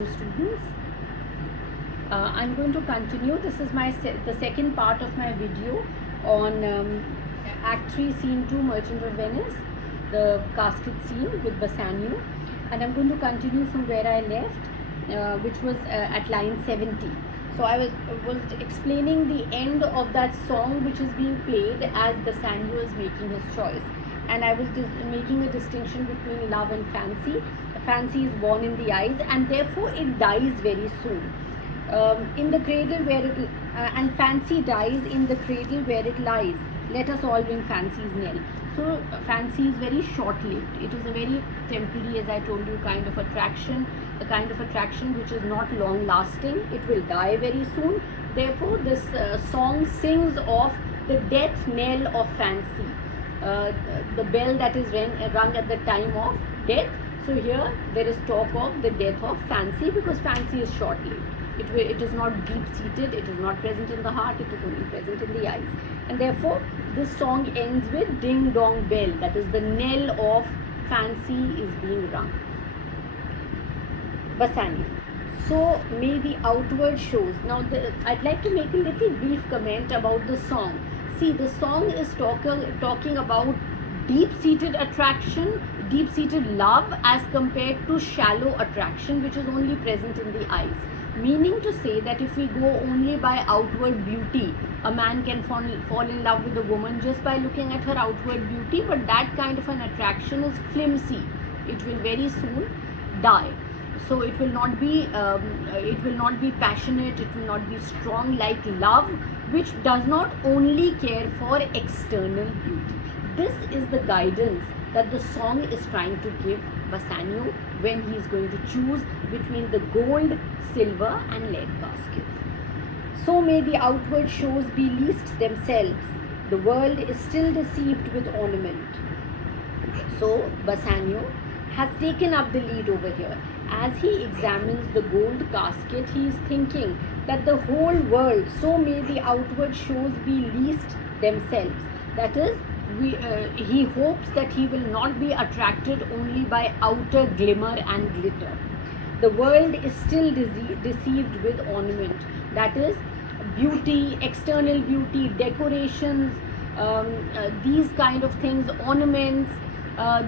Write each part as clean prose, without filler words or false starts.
Students, I'm going to continue. This is the second part of my video on Act 3 Scene 2 Merchant of Venice, the casket scene with Bassanio, and I'm going to continue from where I left, which was at line 70. So I was explaining the end of that song which is being played as Bassanio is making his choice, and I was making a distinction between love and fancy. Fancy is born in the eyes, and therefore it dies very soon. In the cradle where it and fancy dies in the cradle where it lies. Let us all bring fancy's knell. So fancy is very short-lived. It is a very temporary, as I told you, kind of attraction. A kind of attraction which is not long-lasting. It will die very soon. Therefore, this song sings of the death knell of fancy, the bell that is rung at the time of death. So here there is talk of the death of fancy, because fancy is short-lived. It is not deep-seated, it is not present in the heart, it is only present in the eyes. And therefore this song ends with ding dong bell, that is the knell of fancy is being rung. Bassanio. So may the outward shows. Now I'd like to make a little brief comment about the song. See, the song is talking about deep-seated attraction, deep-seated love, as compared to shallow attraction which is only present in the eyes. Meaning to say that if we go only by outward beauty, a man can fall in love with a woman just by looking at her outward beauty, but that kind of an attraction is flimsy. It will very soon die. So it will not be passionate, it will not be strong like love, which does not only care for external beauty. This is the guidance that the song is trying to give Bassanio when he is going to choose between the gold, silver and lead caskets. So may the outward shows be least themselves. The world is still deceived with ornament. So Bassanio has taken up the lead over here. As he examines the gold casket, he is thinking that the whole world, so may the outward shows be least themselves. That is, he hopes that he will not be attracted only by outer glimmer and glitter. The world is still deceived with ornament. That is, beauty, external beauty, decorations, these kind of things, ornaments,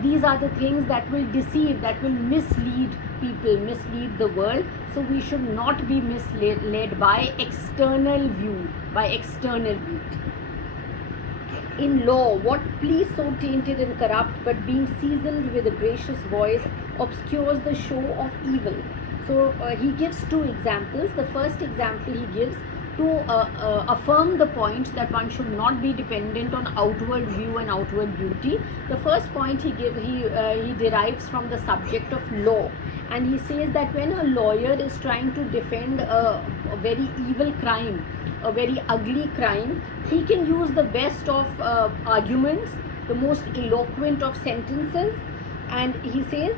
these are the things that will deceive, that will mislead people, mislead the world. So we should not be misled by external view, by external beauty. In law, what plea so tainted and corrupt, but being seasoned with a gracious voice, obscures the show of evil? So he gives two examples. The first example he gives to affirm the point that one should not be dependent on outward view and outward beauty. The first point he derives from the subject of law, and he says that when a lawyer is trying to defend a very evil crime, a very ugly crime, he can use the best of arguments, the most eloquent of sentences, and he says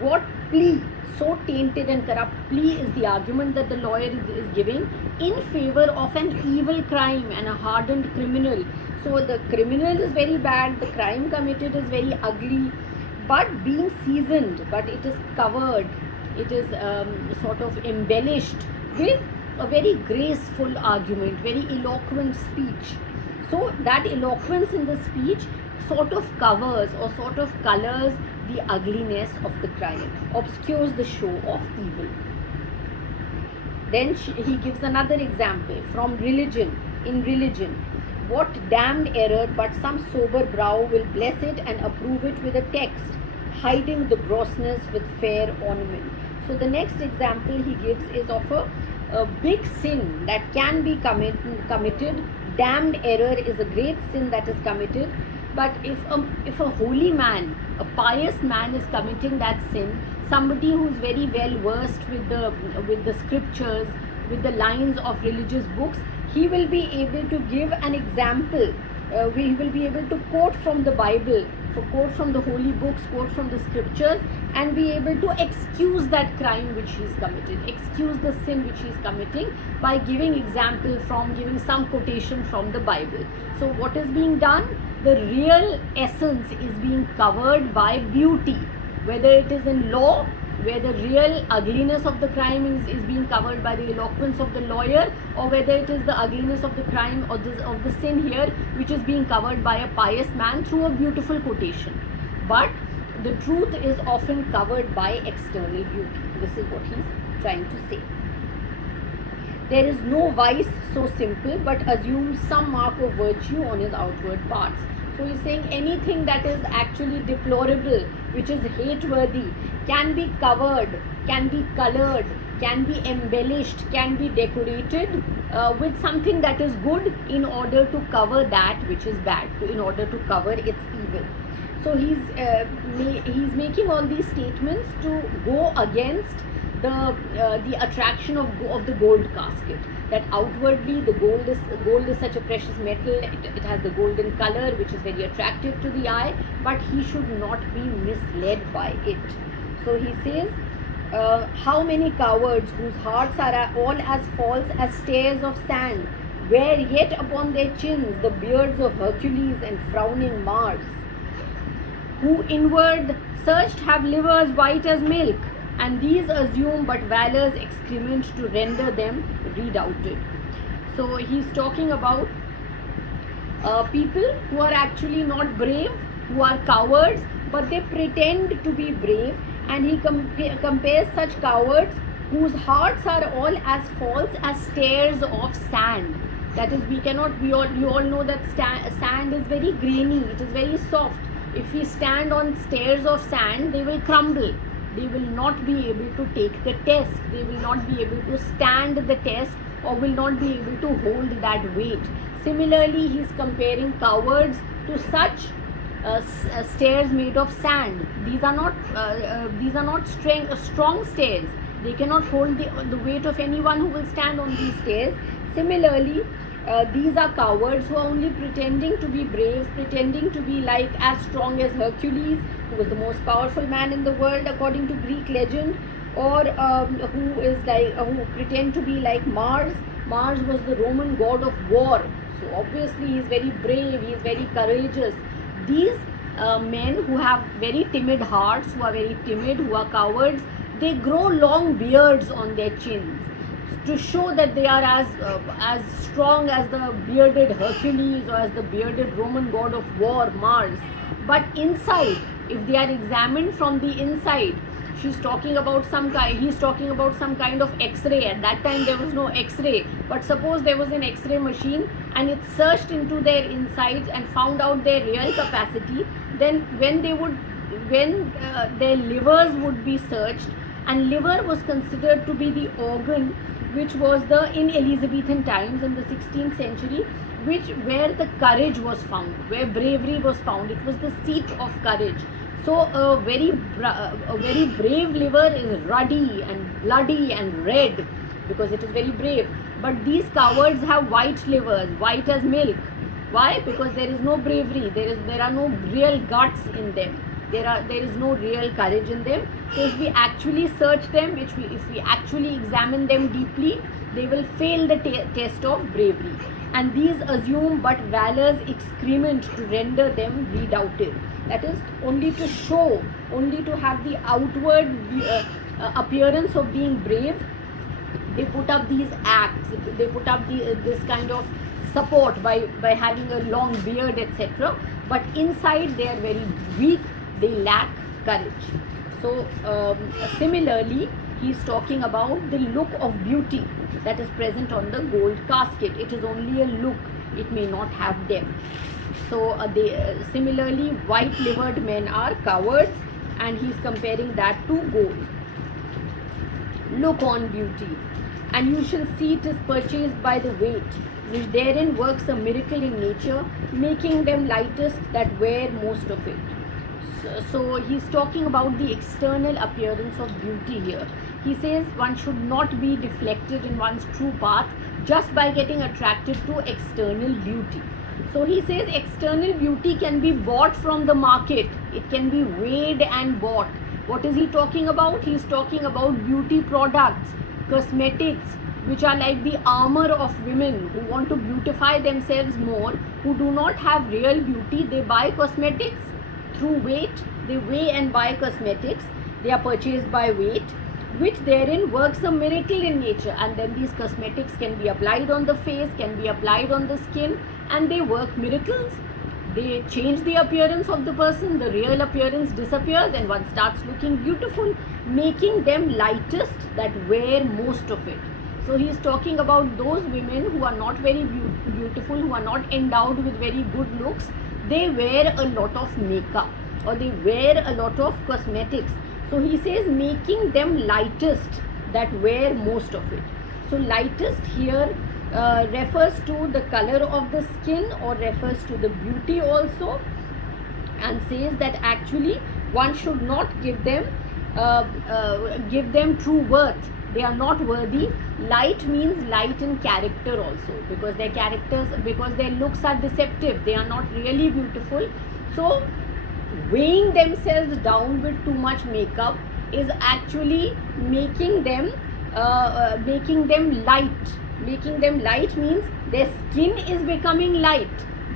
what plea so tainted and corrupt. Plea is the argument that the lawyer is giving in favor of an evil crime and a hardened criminal. So the criminal is very bad, the crime committed is very ugly, but being seasoned, but it is covered, it is sort of embellished with a very graceful argument, very eloquent speech. So that eloquence in the speech sort of covers or sort of colors the ugliness of the crime, obscures the show of evil. Then he gives another example from religion. In religion, what damned error but some sober brow will bless it and approve it with a text, hiding the grossness with fair ornament. So the next example he gives is of a big sin that can be committed. Damned error is a great sin that is committed. But if a holy man, a pious man is committing that sin, somebody who is very well versed with the scriptures, with the lines of religious books, he will be able to give an example. He will be able to quote from the Bible, quote from the holy books, quote from the scriptures, and be able to excuse that crime which he is committing, excuse the sin which he is committing by giving example from, giving some quotation from the Bible. So what is being done? The real essence is being covered by beauty, whether it is in law, where the real ugliness of the crime is being covered by the eloquence of the lawyer, or whether it is the ugliness of the crime or of the sin here which is being covered by a pious man through a beautiful quotation. But the truth is often covered by external beauty. This is what he's trying to say. There is no vice so simple but assumes some mark of virtue on his outward parts. So he's saying anything that is actually deplorable, which is hate-worthy, can be covered, can be colored, can be embellished, can be decorated with something that is good in order to cover that which is bad, in order to cover its evil. So he's making all these statements to go against the attraction of the gold casket. That outwardly the gold is such a precious metal. It has the golden color which is very attractive to the eye, but he should not be misled by it. So he says, how many cowards whose hearts are all as false as stairs of sand wear yet upon their chins the beards of Hercules and frowning Mars, who inward searched have livers white as milk, and these assume but valor's excrement to render them redoubted. So he's talking about people who are actually not brave, who are cowards, but they pretend to be brave, and he compares such cowards whose hearts are all as false as stairs of sand. That is, you all know that sand is very grainy, it is very soft. If we stand on stairs of sand, they will crumble. They will not be able to take the test. They will not be able to stand the test, or will not be able to hold that weight. Similarly, he is comparing cowards to such stairs made of sand. These are not strong stairs. They cannot hold the weight of anyone who will stand on these stairs. Similarly, these are cowards who are only pretending to be brave, pretending to be like as strong as Hercules, who was the most powerful man in the world according to Greek legend, or who pretend to be like Mars. Mars was the Roman god of war, so obviously he is very brave, he is very courageous. These men who have very timid hearts, who are very timid, who are cowards, they grow long beards on their chins to show that they are as strong as the bearded Hercules or as the bearded Roman god of war Mars. But inside, if they are examined from the inside, he's talking about some kind of X-ray. At that time there was no X-ray, but suppose there was an X-ray machine and it searched into their insides and found out their real capacity, then when their livers would be searched, and liver was considered to be the organ which was in Elizabethan times, in the 16th century, where the courage was found, where bravery was found. It was the seat of courage. So a very brave liver is ruddy and bloody and red because it is very brave. But these cowards have white livers, white as milk. Why? Because there is no bravery. There are no real guts in them. There is no real courage in them. So if we actually search them, if we actually examine them deeply, they will fail the test of bravery. And these assume but valor's excrement to render them redoubted. That is, only to show, only to have the outward appearance of being brave, they put up these acts, they put up this kind of support by having a long beard, etc. But inside they are very weak, they lack courage. So similarly, he is talking about the look of beauty that is present on the gold casket. It is only a look, it may not have depth. So similarly, white-livered men are cowards, and he is comparing that to gold. Look on beauty, and you shall see it is purchased by the weight, which therein works a miracle in nature, making them lightest that wear most of it. So he's talking about the external appearance of beauty here. He says one should not be deflected in one's true path just by getting attracted to external beauty. So he says external beauty can be bought from the market. It can be weighed and bought. What is he talking about? He's talking about beauty products, cosmetics, which are like the armor of women who want to beautify themselves more, who do not have real beauty. They buy cosmetics through weight. They weigh and buy cosmetics. they are purchased by weight, which therein works a miracle in nature. And then these cosmetics can be applied on the face, can be applied on the skin, and they work miracles. They change the appearance of the person, the real appearance disappears, and one starts looking beautiful, making them lightest that wear most of it. So he is talking about those women who are not very beautiful, who are not endowed with very good looks. They wear a lot of makeup, or they wear a lot of cosmetics. So he says making them lightest that wear most of it. So lightest here refers to the color of the skin, or refers to the beauty also, and says that actually one should not give them true worth. They are not worthy. Light means light in character also, because their looks are deceptive. They are not really beautiful. So weighing themselves down with too much makeup is actually making them light. Making them light means their skin is becoming light,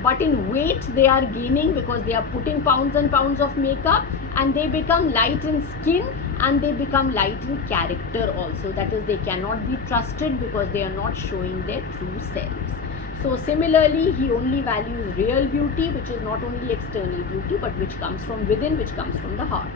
but in weight they are gaining, because they are putting pounds and pounds of makeup, and they become light in skin, and they become light in character also. That is, they cannot be trusted because they are not showing their true selves. So similarly, he only values real beauty, which is not only external beauty, but which comes from within, which comes from the heart.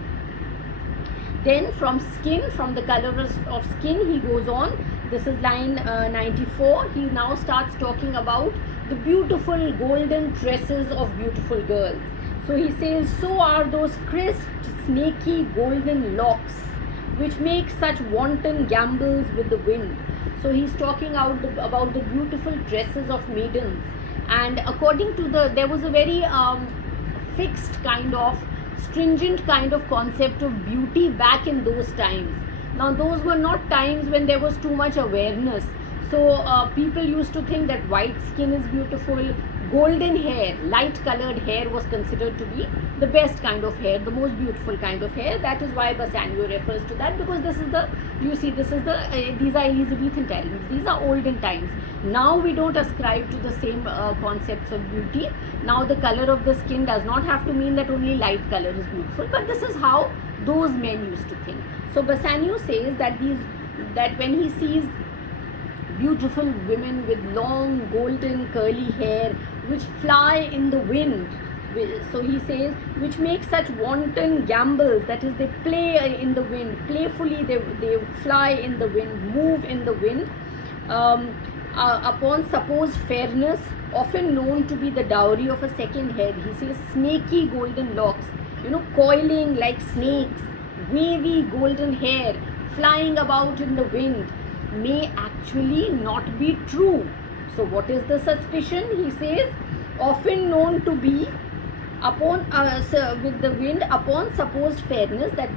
Then from skin, from the color of skin, he goes on. This is line 94. He now starts talking about the beautiful golden tresses of beautiful girls. So he says, so are those crisp, snaky golden locks, which make such wanton gambols with the wind. So he's talking about the beautiful dresses of maidens. And according to there was a very fixed kind of, stringent kind of concept of beauty back in those times. Now those were not times when there was too much awareness. So people used to think that white skin is beautiful, golden hair, light colored hair was considered to be the best kind of hair, the most beautiful kind of hair. That is why Bassanio refers to that, because this is the, you see, these are Elizabethan times, these are olden times. Now we don't ascribe to the same concepts of beauty. Now the color of the skin does not have to mean that only light color is beautiful, but this is how those men used to think. So Bassanio says that when he sees beautiful women with long golden curly hair which fly in the wind, so he says, which make such wanton gambols, that is, they play in the wind, playfully they fly in the wind, move in the wind, upon supposed fairness, often known to be the dowry of a second head. He says snaky golden locks, coiling like snakes, wavy golden hair flying about in the wind, may actually not be true. So what is the suspicion? He says, often known to be with the wind upon supposed fairness, that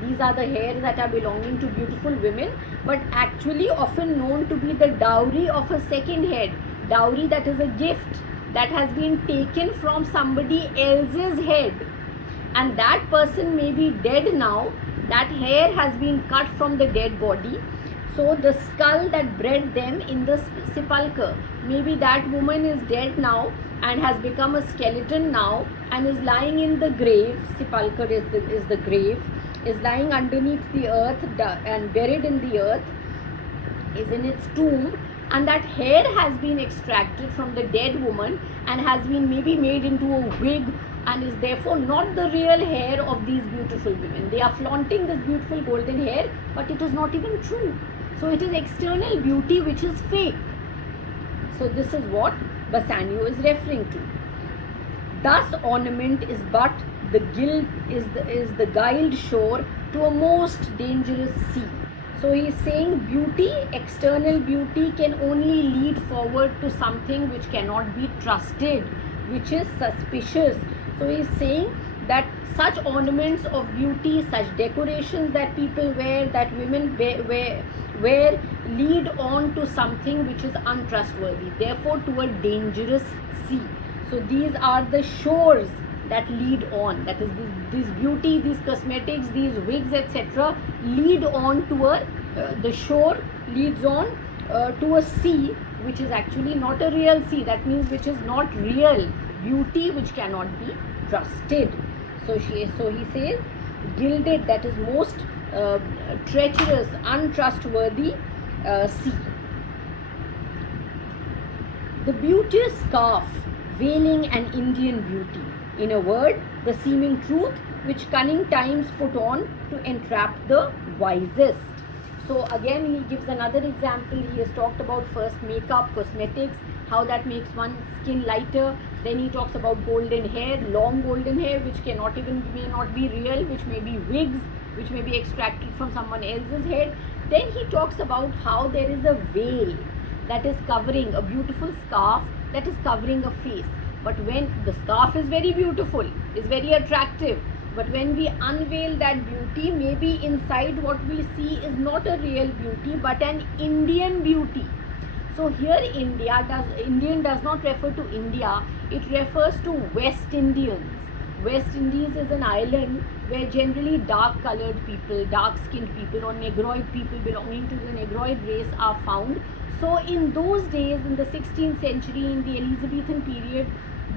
these are the hair that are belonging to beautiful women, but actually often known to be the dowry of a second head. Dowry, that is a gift that has been taken from somebody else's head, and that person may be dead now. That hair has been cut from the dead body. So the skull that bred them in the sepulchre, maybe that woman is dead now and has become a skeleton now and is lying in the grave. Sepulchre is the grave, is lying underneath the earth and buried in the earth, is in its tomb, and that hair has been extracted from the dead woman and has been maybe made into a wig, and is therefore not the real hair of these beautiful women. They are flaunting this beautiful golden hair, but it is not even true. So it is external beauty which is fake. So this is what Bassanio is referring to. Thus ornament is but the the guiled shore to a most dangerous sea. So he is saying beauty, external beauty, can only lead forward to something which cannot be trusted, which is suspicious. So he is saying that such ornaments of beauty, such decorations that people wear, that women wear, lead on to something which is untrustworthy, therefore to a dangerous sea. So these are the shores that lead on, that is, this beauty, these cosmetics, these wigs, etc. lead on to the shore leads on to a sea which is actually not a real sea. That means which is not real beauty, which cannot be trusted. So he says gilded, that is most treacherous, untrustworthy sea. The beauteous scarf, veiling an Indian beauty. In a word, the seeming truth which cunning times put on to entrap the wisest. So again, he gives another example. He has talked about first makeup, cosmetics, how that makes one's skin lighter. Then he talks about golden hair, long golden hair, which may not be real, which may be wigs, which may be extracted from someone else's head. Then he talks about how there is a veil that is covering, a beautiful scarf that is covering a face. But when the scarf is very beautiful, is very attractive, but when we unveil that beauty, maybe inside what we see is not a real beauty but an Indian beauty. So here Indian does not refer to India, it refers to West Indians. West Indies is an island where generally dark colored people, dark skinned people, or negroid people belonging to the negroid race are found. So in those days, in the 16th century, in the Elizabethan period,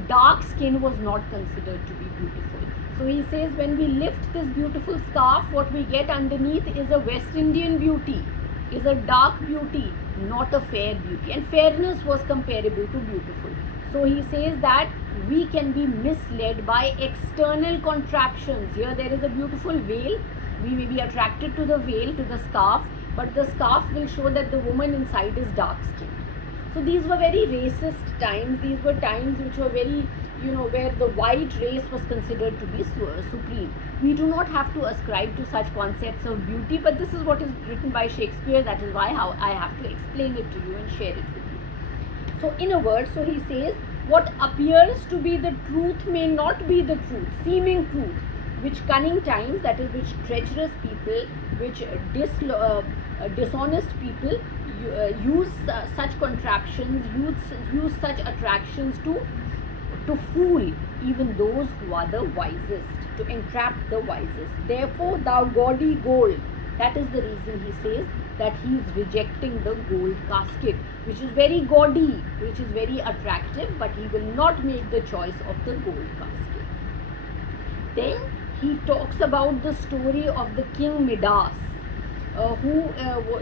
dark skin was not considered to be beautiful. So he says, when we lift this beautiful scarf, what we get underneath is a West Indian beauty, is a dark beauty, not a fair beauty. And fairness was comparable to beautiful. So he says that we can be misled by external contraptions. Here there is a beautiful veil. We may be attracted to the veil, to the scarf, but the scarf will show that the woman inside is dark skinned. So these were very racist times. These were times which were very, where the white race was considered to be supreme. We do not have to ascribe to such concepts of beauty, but this is what is written by Shakespeare. That is why I have to explain it to you and share it with you. So in a word, so he says, what appears to be the truth may not be the truth, seeming truth, which cunning times, that is, which treacherous people, which dishonest people use such contraptions, use such attractions to fool even those who are the wisest, to entrap the wisest. Therefore, thou gaudy gold. That is the reason he says that he is rejecting the gold casket, which is very gaudy, which is very attractive, but he will not make the choice of the gold casket. Then he talks about the story of the king Midas.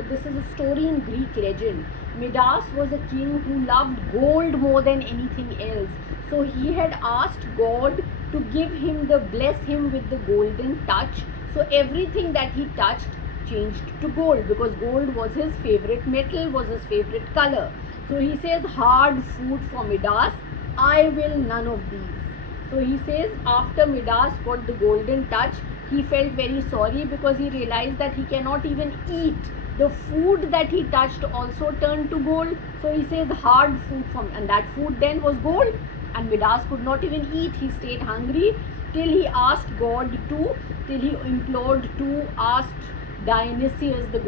This is a story in Greek legend. Midas was a king who loved gold more than anything else. So he had asked God to bless him with the golden touch. So everything that he touched changed to gold, because gold was his favorite metal, was his favorite color. So he says, hard food for Midas, I will none of these. So he says, after Midas got the golden touch, he felt very sorry, because he realized that he cannot even eat. The food that he touched also turned to gold. So he says, hard food and that food then was gold. And Midas could not even eat. He stayed hungry till he implored to ask Dionysius, the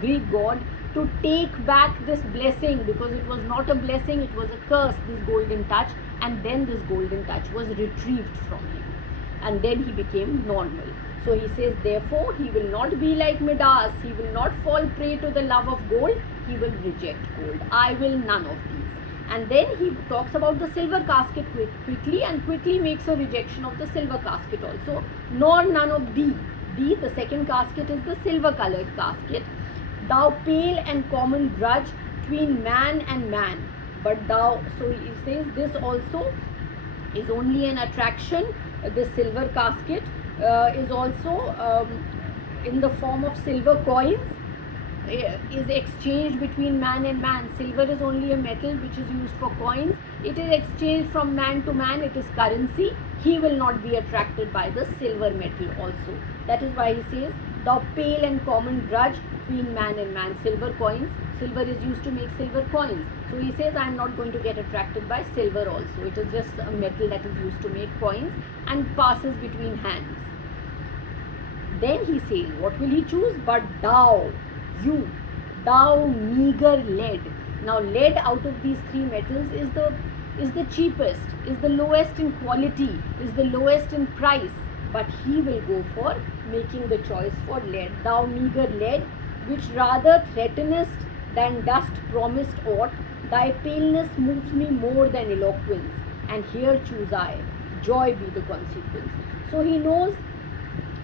Greek god, to take back this blessing, because it was not a blessing, it was a curse, this golden touch. And then this golden touch was retrieved from him, and then he became normal. So he says, therefore he will not be like Midas, he will not fall prey to the love of gold, he will reject gold. I will none of these. And then he talks about the silver casket quickly, and quickly makes a rejection of the silver casket also. Nor none of thee. Thee, the second casket, is the silver colored casket. Thou pale and common grudge between man and man. But thou, so he says, this also is only an attraction. This silver casket is also in the form of silver coins, is exchanged between man and man. Silver is only a metal which is used for coins. It is exchanged from man to man. It is currency. He will not be attracted by the silver metal also. That is why he says, thou pale and common grudge between man and man. Silver coins. Silver is used to make silver coins. So he says, I am not going to get attracted by silver also. It is just a metal that is used to make coins and passes between hands. Then he says, what will he choose? But thou, you, thou meager lead. Now lead out of these three metals is the cheapest, is the lowest in quality, is the lowest in price. But he will go for making the choice for lead. Thou meager lead, which rather threatenest than dost promised aught, thy paleness moves me more than eloquence, and here choose I, joy be the consequence. So he knows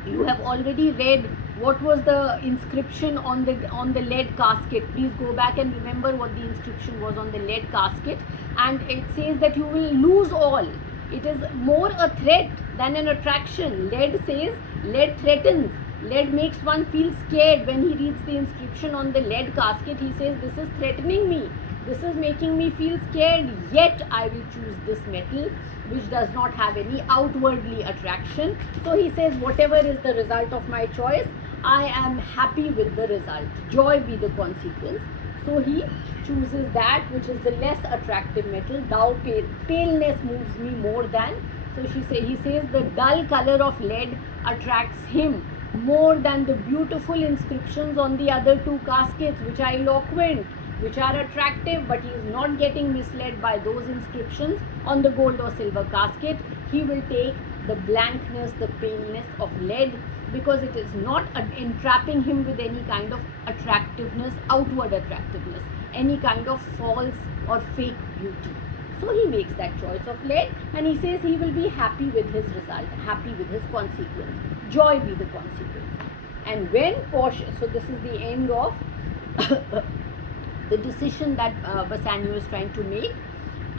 You have already read what was the inscription on the lead casket. Please go back and remember what the inscription was on the lead casket. And it says that you will lose all. It is more a threat than an attraction. Lead says, lead threatens. Lead makes one feel scared. When he reads the inscription on the lead casket, he says, this is threatening me. This is making me feel scared, yet I will choose this metal which does not have any outwardly attraction. So he says, whatever is the result of my choice, I am happy with the result. Joy be the consequence. So he chooses that which is the less attractive metal. Thou paleness moves me more than. So he says the dull color of lead attracts him more than the beautiful inscriptions on the other two caskets, which are eloquent, which are attractive, but he is not getting misled by those inscriptions on the gold or silver casket. He will take the blankness, the paleness of lead, because it is not entrapping him with any kind of attractiveness, outward attractiveness, any kind of false or fake beauty. So he makes that choice of lead, and he says he will be happy with his result, happy with his consequence. Joy be the consequence. And when Portia, so this is the end of the decision that Bassanio is trying to make.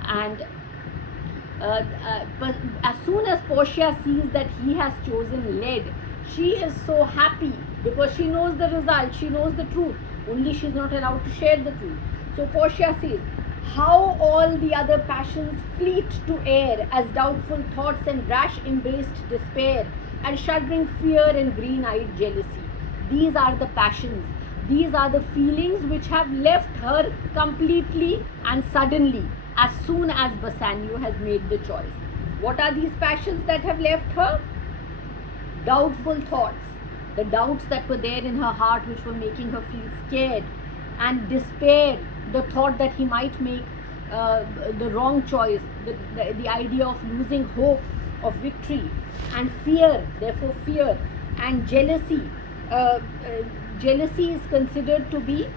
And but as soon as Portia sees that he has chosen lead, she is so happy because she knows the result, she knows the truth, only she is not allowed to share the truth. So Portia says, how all the other passions fleet to air as doubtful thoughts and rash embraced despair and shuddering fear and green-eyed jealousy. These are the passions, these are the feelings which have left her completely and suddenly as soon as Bassanio has made the choice. What are these passions that have left her? Doubtful thoughts, the doubts that were there in her heart which were making her feel scared, and despair, the thought that he might make the wrong choice, the idea of losing hope of victory, and fear, therefore fear, and jealousy. Jealousy is considered to be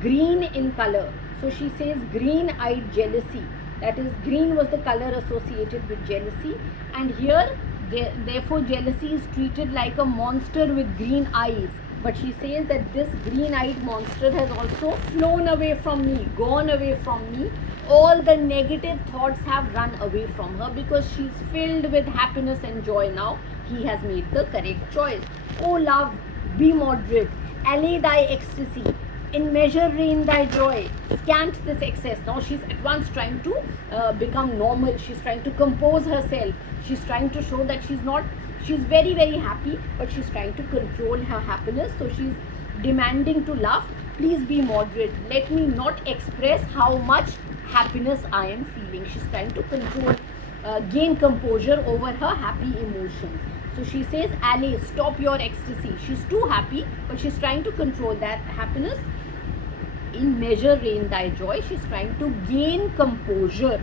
green in color. So she says green-eyed jealousy. That is, green was the color associated with jealousy, and here therefore jealousy is treated like a monster with green eyes. But she says that this green-eyed monster has also flown away from me, gone away from me. All the negative thoughts have run away from her because she is filled with happiness and joy now. He has made the correct choice. Oh love, be moderate, allay thy ecstasy, in measure reign thy joy, scant this excess. Now she's at once trying to become normal. She's trying to compose herself. She's trying to show that she's very, very happy, but she's trying to control her happiness. So she's demanding to love, please be moderate. Let me not express how much happiness I am feeling. She's trying to control, gain composure over her happy emotions. So she says, allay, stop your ecstasy. She's too happy, but she's trying to control that happiness. In measure reign thy joy. She's trying to gain composure.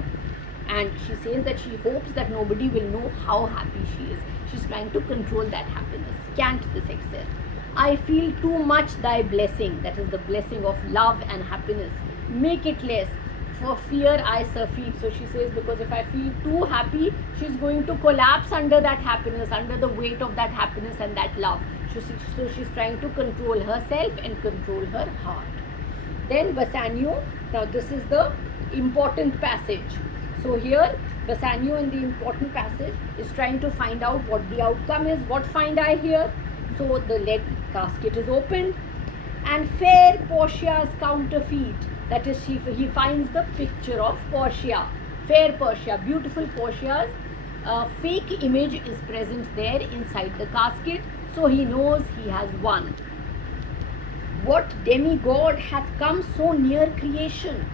And she says that she hopes that nobody will know how happy she is. She's trying to control that happiness. Scant this excess. I feel too much thy blessing. That is the blessing of love and happiness. Make it less. For fear I surfeit. So she says, because if I feel too happy, she's going to collapse under that happiness, under the weight of that happiness and that love. So she's trying to control herself and control her heart. Then Bassanio, now this is the important passage. So here Bassanio in the important passage is trying to find out what the outcome is. What find I here? So the lead casket is opened, and fair Portia's counterfeit, that is, he finds the picture of Portia, fair Portia, beautiful Portia's fake image is present there inside the casket. So he knows he has won. What demigod hath come so near creation?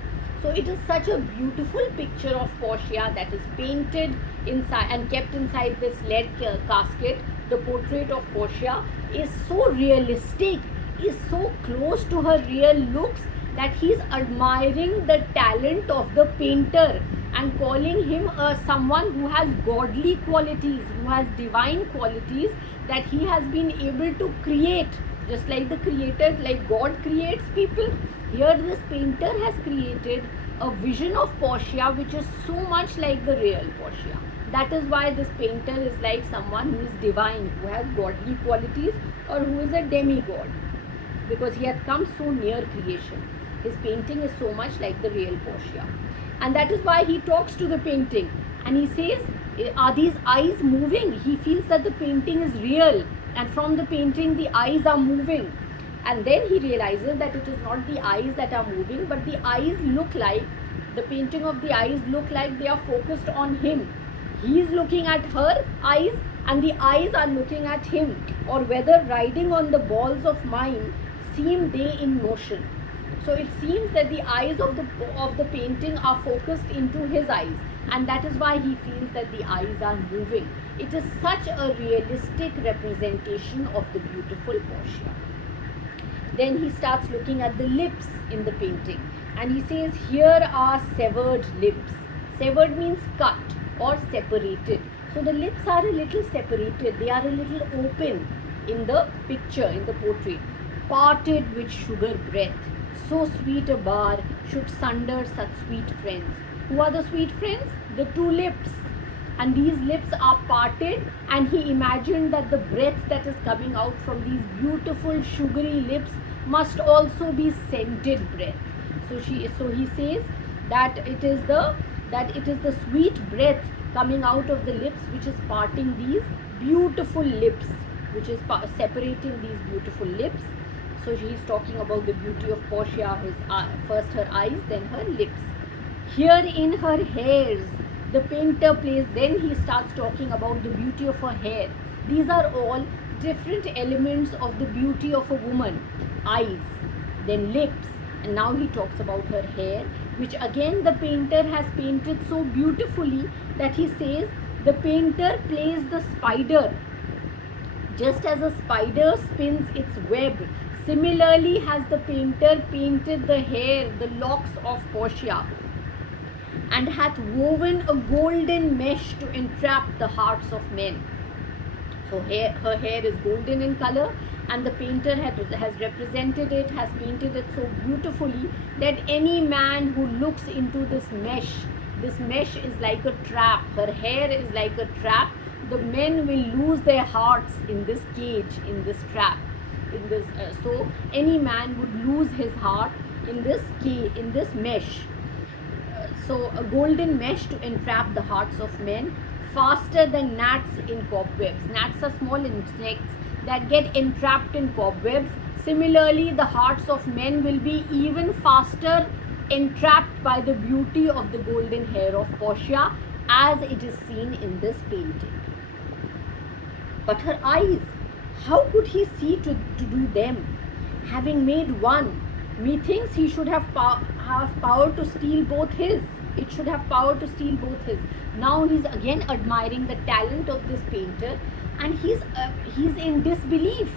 So it is such a beautiful picture of Portia that is painted inside and kept inside this lead casket. The portrait of Portia is so realistic, is so close to her real looks, that he is admiring the talent of the painter and calling him someone who has godly qualities, who has divine qualities, that he has been able to create. Just like the creator, like God creates people, here this painter has created a vision of Portia which is so much like the real Portia. That is why this painter is like someone who is divine, who has godly qualities, or who is a demigod, because he had come so near creation. His painting is so much like the real Portia. And that is why he talks to the painting and he says, are these eyes moving? He feels that the painting is real, and from the painting the eyes are moving. And then he realizes that it is not the eyes that are moving, but the eyes look like, the painting of the eyes look like they are focused on him. He is looking at her eyes and the eyes are looking at him. Or whether riding on the balls of mine seem they in motion. So it seems that the eyes of the painting are focused into his eyes, and that is why he feels that the eyes are moving. It is such a realistic representation of the beautiful Portia. Then he starts looking at the lips in the painting and he says, here are severed lips. Severed means cut or separated. So the lips are a little separated, they are a little open in the picture, in the portrait. Parted with sugar breath, so sweet a bar should sunder such sweet friends. Who are the sweet friends? The two lips. And these lips are parted, and he imagined that the breath that is coming out from these beautiful sugary lips must also be scented breath. So he says that it is the sweet breath coming out of the lips which is parting these beautiful lips, which is separating these beautiful lips. So he is talking about the beauty of Portia, first her eyes, then her lips. Here in her hairs, the painter plays, then he starts talking about the beauty of her hair. These are all different elements of the beauty of a woman. Eyes, then lips, and now he talks about her hair, which again the painter has painted so beautifully that he says the painter plays the spider. Just as a spider spins its web, similarly has the painter painted the hair, the locks of Portia, and hath woven a golden mesh to entrap the hearts of men. So her hair is golden in color, and the painter has represented it, has painted it so beautifully that any man who looks into this mesh is like a trap. Her hair is like a trap. The men will lose their hearts in this cage, in this trap. So any man would lose his heart in this cage, in this mesh. So a golden mesh to entrap the hearts of men, faster than gnats in cobwebs. Gnats are small insects that get entrapped in cobwebs. Similarly, the hearts of men will be even faster entrapped by the beauty of the golden hair of Portia as it is seen in this painting. But her eyes, how could he see to do them? Having made one, methinks he should have power to steal both his. It should have power to steal both his. Now he's again admiring the talent of this painter, and he's in disbelief.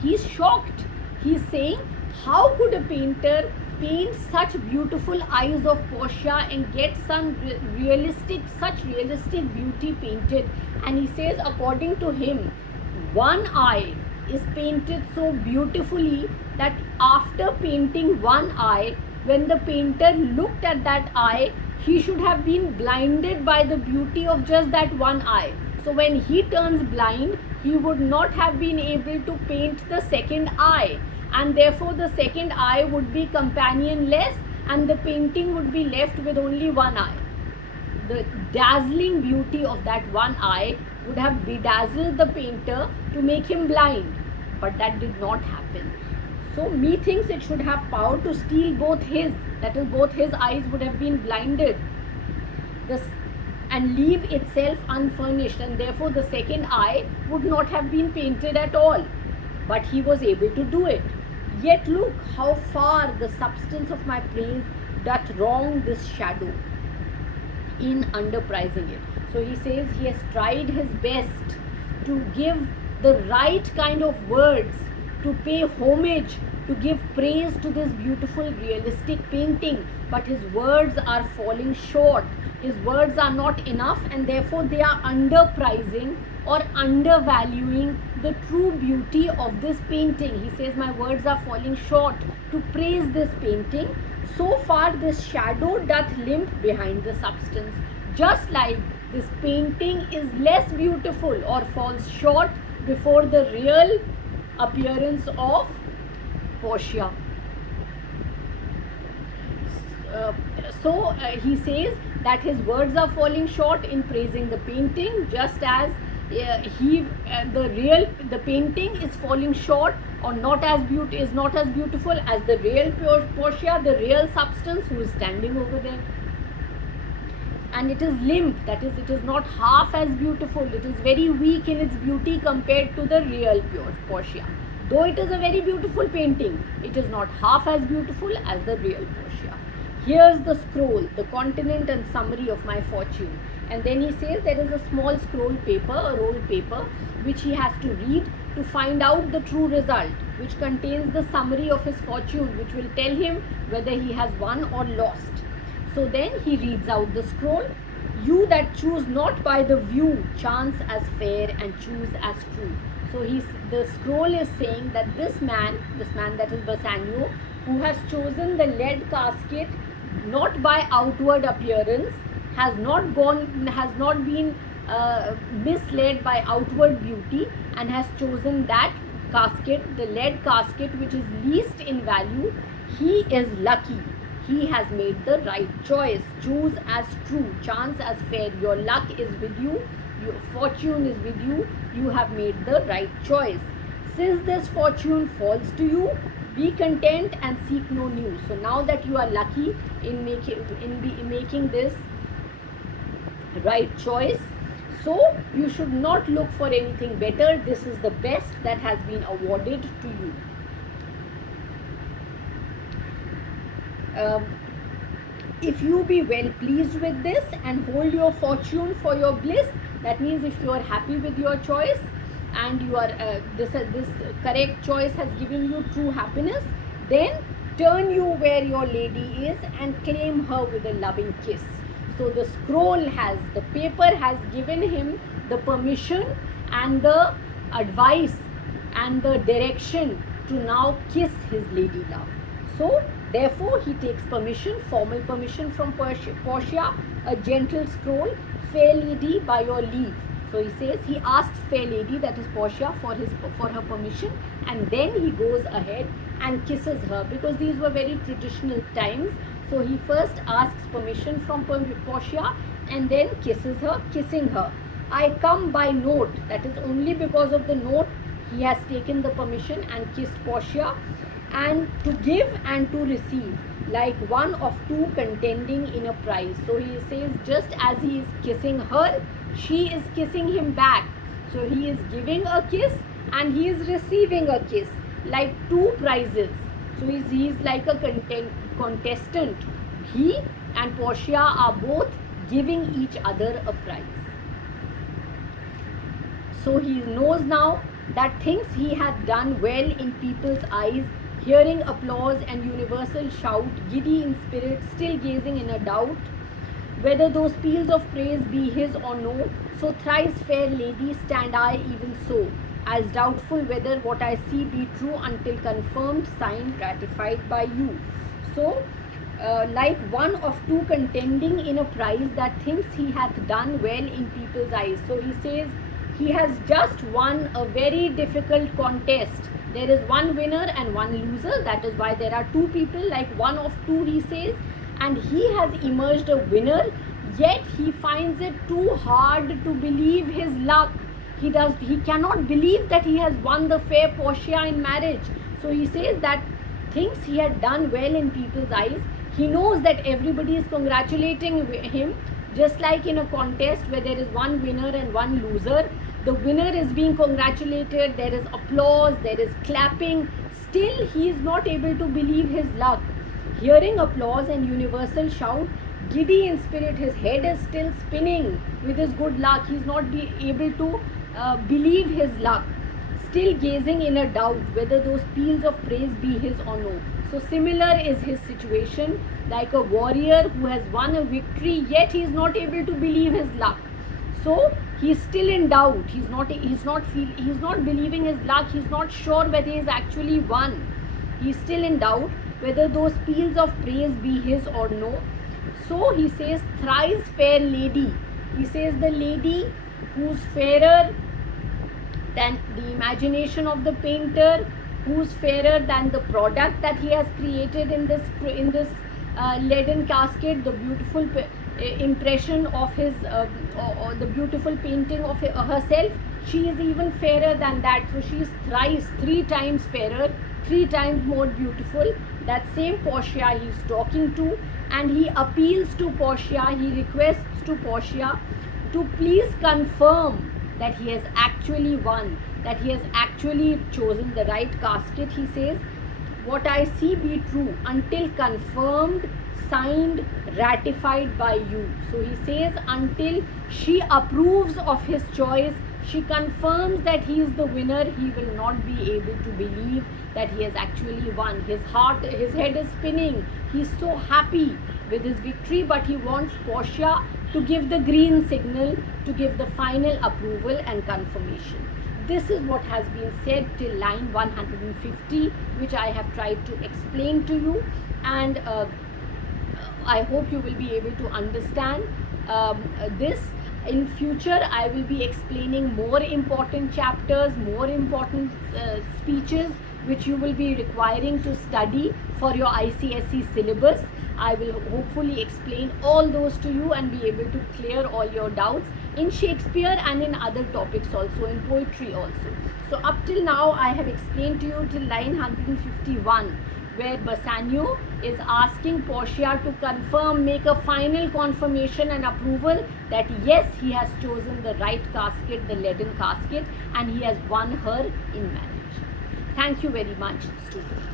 He's shocked. He's saying, how could a painter paint such beautiful eyes of Portia and get such realistic beauty painted? And he says, according to him, one eye is painted so beautifully that after painting one eye, when the painter looked at that eye, he should have been blinded by the beauty of just that one eye. So when he turns blind, he would not have been able to paint the second eye, and therefore the second eye would be companionless and the painting would be left with only one eye. The dazzling beauty of that one eye would have bedazzled the painter to make him blind, but that did not happen. So methinks it should have power to steal both his, that is, both his eyes would have been blinded and leave itself unfurnished, and therefore the second eye would not have been painted at all. But he was able to do it. Yet look how far the substance of my praise doth wrong this shadow in underprizing it. So he says he has tried his best to give the right kind of words, to pay homage, to give praise to this beautiful realistic painting, but his words are falling short. His words are not enough, and therefore they are underprizing or undervaluing the true beauty of this painting. He says, my words are falling short to praise this painting. So far this shadow doth limp behind the substance, just like this painting is less beautiful or falls short before the real appearance of Portia. He says that his words are falling short in praising the painting, just as the painting is falling short or is not as beautiful as the real Portia, the real substance who is standing over there. And it is limp, that is, it is not half as beautiful. It is very weak in its beauty compared to the real Portia. Though it is a very beautiful painting, it is not half as beautiful as the real Portia. Here's the scroll, the continent and summary of my fortune. And then he says there is a small scroll paper, a rolled paper, which he has to read to find out the true result, which contains the summary of his fortune, which will tell him whether he has won or lost. So then he reads out the scroll. You that choose not by the view, chance as fair and choose as true. So the scroll is saying that this man that is Bassanio, who has chosen the lead casket not by outward appearance, has not been misled by outward beauty, and has chosen that casket, the lead casket, which is least in value. He is lucky. He has made the right choice. Choose as true, chance as fair. Your luck is with you, your fortune is with you. You have made the right choice. Since this fortune falls to you, be content and seek no new. So now that you are lucky in making this right choice, so you should not look for anything better. This is the best that has been awarded to you. If you be well pleased with this and hold your fortune for your bliss, that means if you are happy with your choice and you are this correct choice has given you true happiness, then turn you where your lady is and claim her with a loving kiss. So the paper has given him the permission and the advice and the direction to now kiss his lady love. So therefore he takes permission, formal permission from Portia, a gentle scroll, fair lady, by your leave. So he says, he asks fair lady, that is Portia, for her permission, and then he goes ahead and kisses her, because these were very traditional times. So he first asks permission from Portia and then kisses her, kissing her. I come by note, that is only because of the note he has taken the permission and kissed Portia, and to give and to receive, like one of two contending in a prize. So he says, just as he is kissing her, she is kissing him back. So he is giving a kiss and he is receiving a kiss, like two prizes. So he is like a contestant. He and Portia are both giving each other a prize. So he knows now that things he hath done well in people's eyes, hearing applause and universal shout, giddy in spirit, still gazing in a doubt, whether those peals of praise be his or no. So thrice fair lady stand I even so, as doubtful whether what I see be true, until confirmed, signed, ratified by you. So like one of two contending in a prize, that thinks he hath done well in people's eyes. So he says he has just won a very difficult contest. There is one winner and one loser. That is why there are two people, like one of two, he says, and he has emerged a winner, yet he finds it too hard to believe his luck. He cannot believe that he has won the fair Portia in marriage. So he says that thinks he had done well in people's eyes. He knows that everybody is congratulating him, just like in a contest where there is one winner and one loser. The winner is being congratulated, there is applause, there is clapping. Still he is not able to believe his luck. Hearing applause and universal shout, giddy in spirit, his head is still spinning with his good luck. He is not able to believe his luck. Still gazing in a doubt whether those peals of praise be his or no. So similar is his situation, like a warrior who has won a victory, yet he is not able to believe his luck. So he is still in doubt. He's not believing his luck. He's not sure whether he has actually won. He is still in doubt whether those peals of praise be his or no. So he says, thrice fair lady, He says the lady who's fairer than the imagination of the painter, who's fairer than the product that he has created in this leaden casket, the beautiful impression of his or the beautiful painting of herself. She is even fairer than that. So she is three times fairer, 3 times more beautiful. That same Portia he is talking to, and he appeals to Portia, he requests to Portia to please confirm that he has actually won, that he has actually chosen the right casket. He says, what I see be true until confirmed, signed, ratified by you. So he says, until she approves of his choice, she confirms that he is the winner, he will not be able to believe that he has actually won. His head is spinning. He's so happy with his victory, but he wants Portia to give the green signal, to give the final approval and confirmation. This is what has been said till line 150, which I have tried to explain to you, and I hope you will be able to understand this. In future, I will be explaining more important chapters, more important speeches, which you will be requiring to study for your ICSE syllabus. I will hopefully explain all those to you and be able to clear all your doubts in Shakespeare and in other topics also, in poetry also. So up till now, I have explained to you till line 151, where Bassanio is asking Portia to confirm, make a final confirmation and approval that yes, he has chosen the right casket, the leaden casket, and he has won her in marriage. Thank you very much, students.